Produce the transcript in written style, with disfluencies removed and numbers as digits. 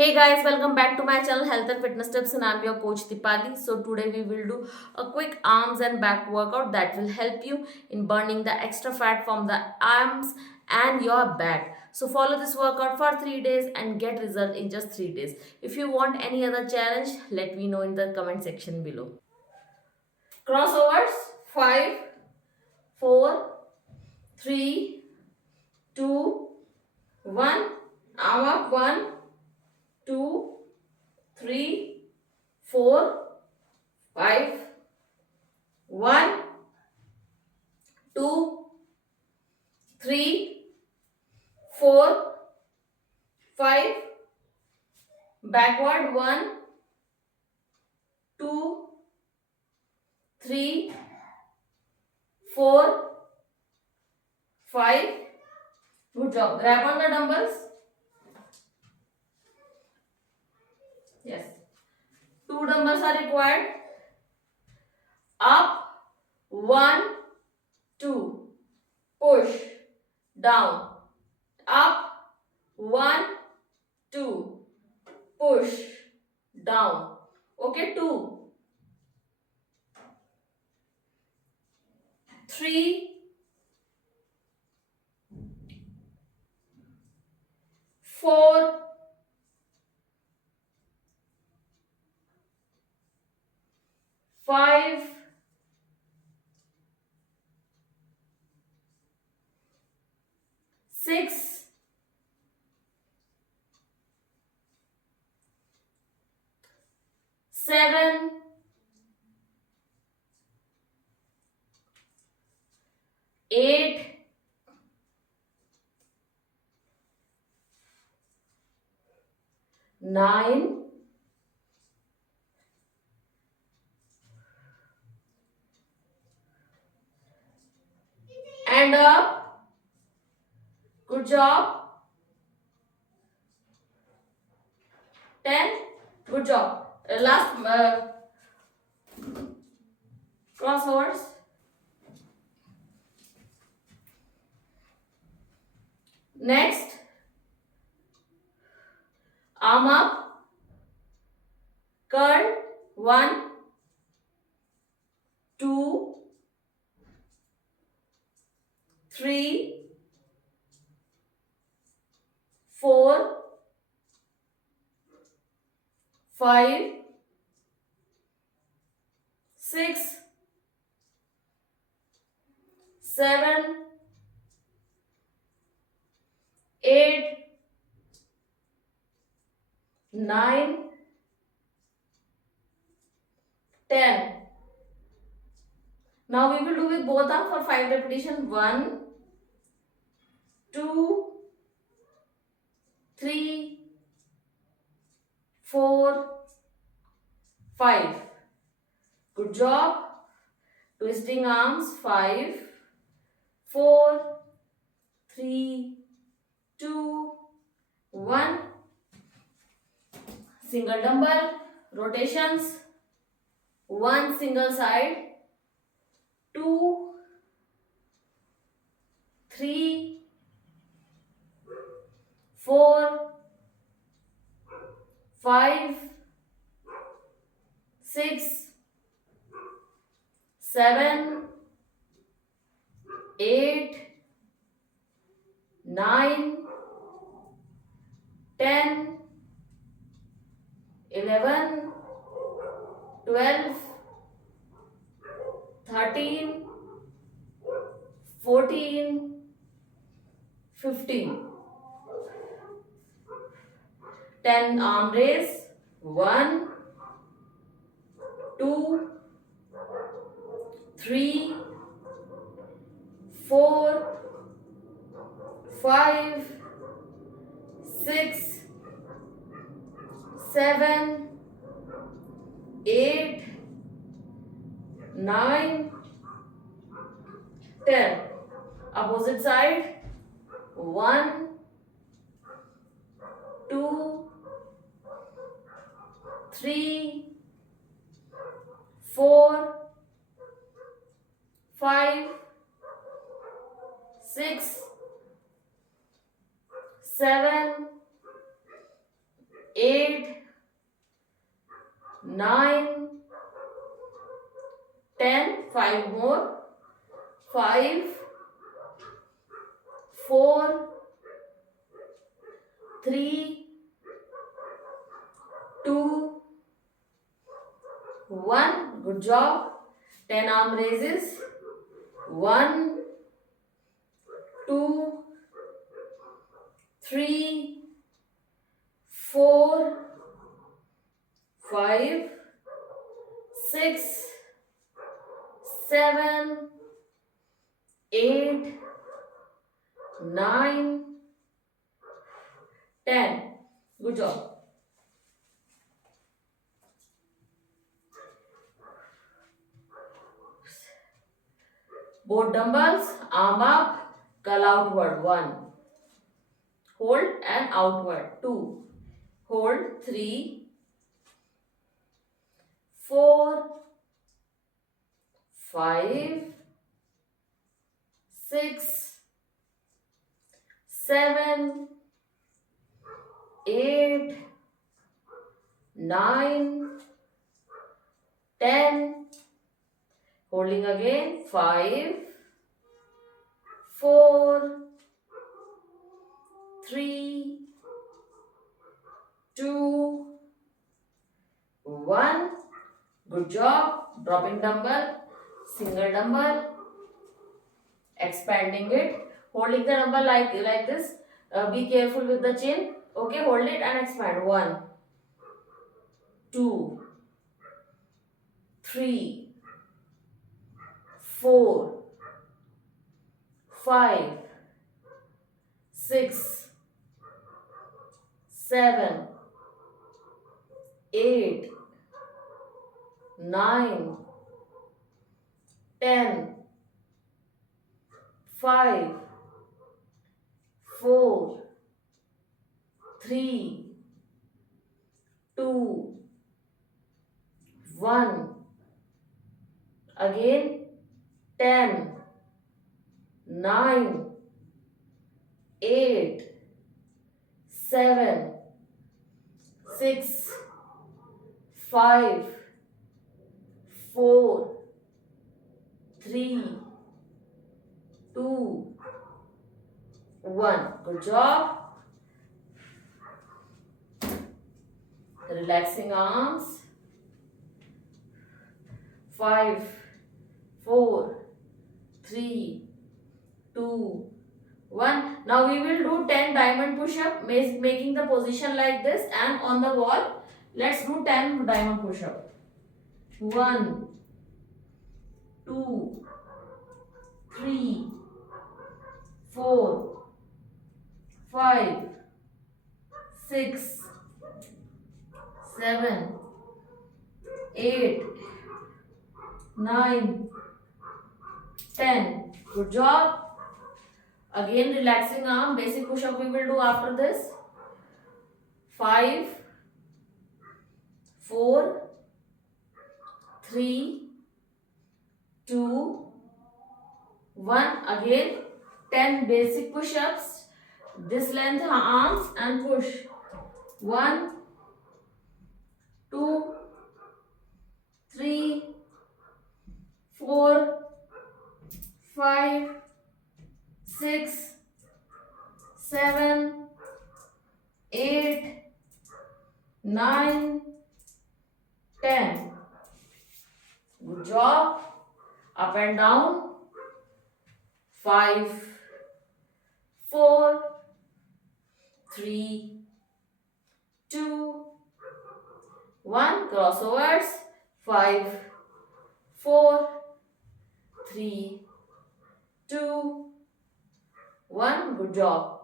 Hey guys, welcome back to my channel Health and Fitness Tips, and I'm your coach Dipali. So today we will do a quick arms and back workout that will help you in burning the extra fat from the arms and your back. So follow this workout for 3 days and get result in just 3 days. If you want any other challenge, let me know in the comment section below. Crossovers 5, 4, 3, 2, 1. Arm up 1, 2, 3, 4, 5, 1, 2, 3, 4, 5, backward 1, 2, 3, 4, 5. Good job. Grab on the dumbbells. Yes. 2 dumbbells are required. Up, 1, 2. Push, down. Up, 1, 2. Push, down. Okay, 2, 3, 4, 5, 6, 7, 8, 9, and up. Good job. 10. Good job. Last crossovers. Next, arm up, curl. 1, 2, 3, 4, 5, 6, 7, 8, 9, 10. Now we will do with both arms for 5 repetitions. 1, 2, 3, 4, 5. Good job. Twisting arms. 5, 4, 3, 2, 1. Single dumbbell rotations. 1 single side. 2, 3, 4, 5, 6, 7, 8, 9, 10, 11, 12, 13, 14, 15. 10 arm raise. 1, 2, 3, 4, 5, 6, 7, 8, 9, 10. Opposite side. 1, 2, 3, 4, 5, 6, 7, 8, 9, 10. 5 more. 5, 4, 3, 2, 1. Good job. 10 arm raises. 1, 2, 3, 4, 5, 6, 7, 8, 9, 10. Good job. Both dumbbells, arm up, curl outward. 1. Hold and outward. 2. Hold. 3, 4, 5, 6, 7, 8, 9, 10. Holding again. 5, 4, 3, 2, 1. Good job. Dropping dumbbell, single dumbbell, expanding it, holding the dumbbell like this. Be careful with the chin. Okay, hold it and expand. 1, 2, 3, 4, 5, 6, 7, 8, 9, 10, 5, 4, 3, 2, 1. Again. 10, 9, 8, 7, 6, 5, 4, 3, 2, 1. Good job. Relaxing arms. 5, 4, 3, 2, 1. Now we will do 10 diamond push-up, making the position like this and on the wall. Let's do 10 diamond push-up. 1, 2, 3, 4, 5, 6, 7, 8, 9, 10. Good job. Again relaxing arm. Basic push-up we will do after this. 5, 4, 3, 2, 1. Again 10 basic push-ups. This length arms and push. 1, 2, 3, 4, 5, 6, 7, 8, 9, 10. Good job. Up and down. 5, 4, 3, 2, 1. Crossovers. 5, 4, 3, 2, 1. Good job.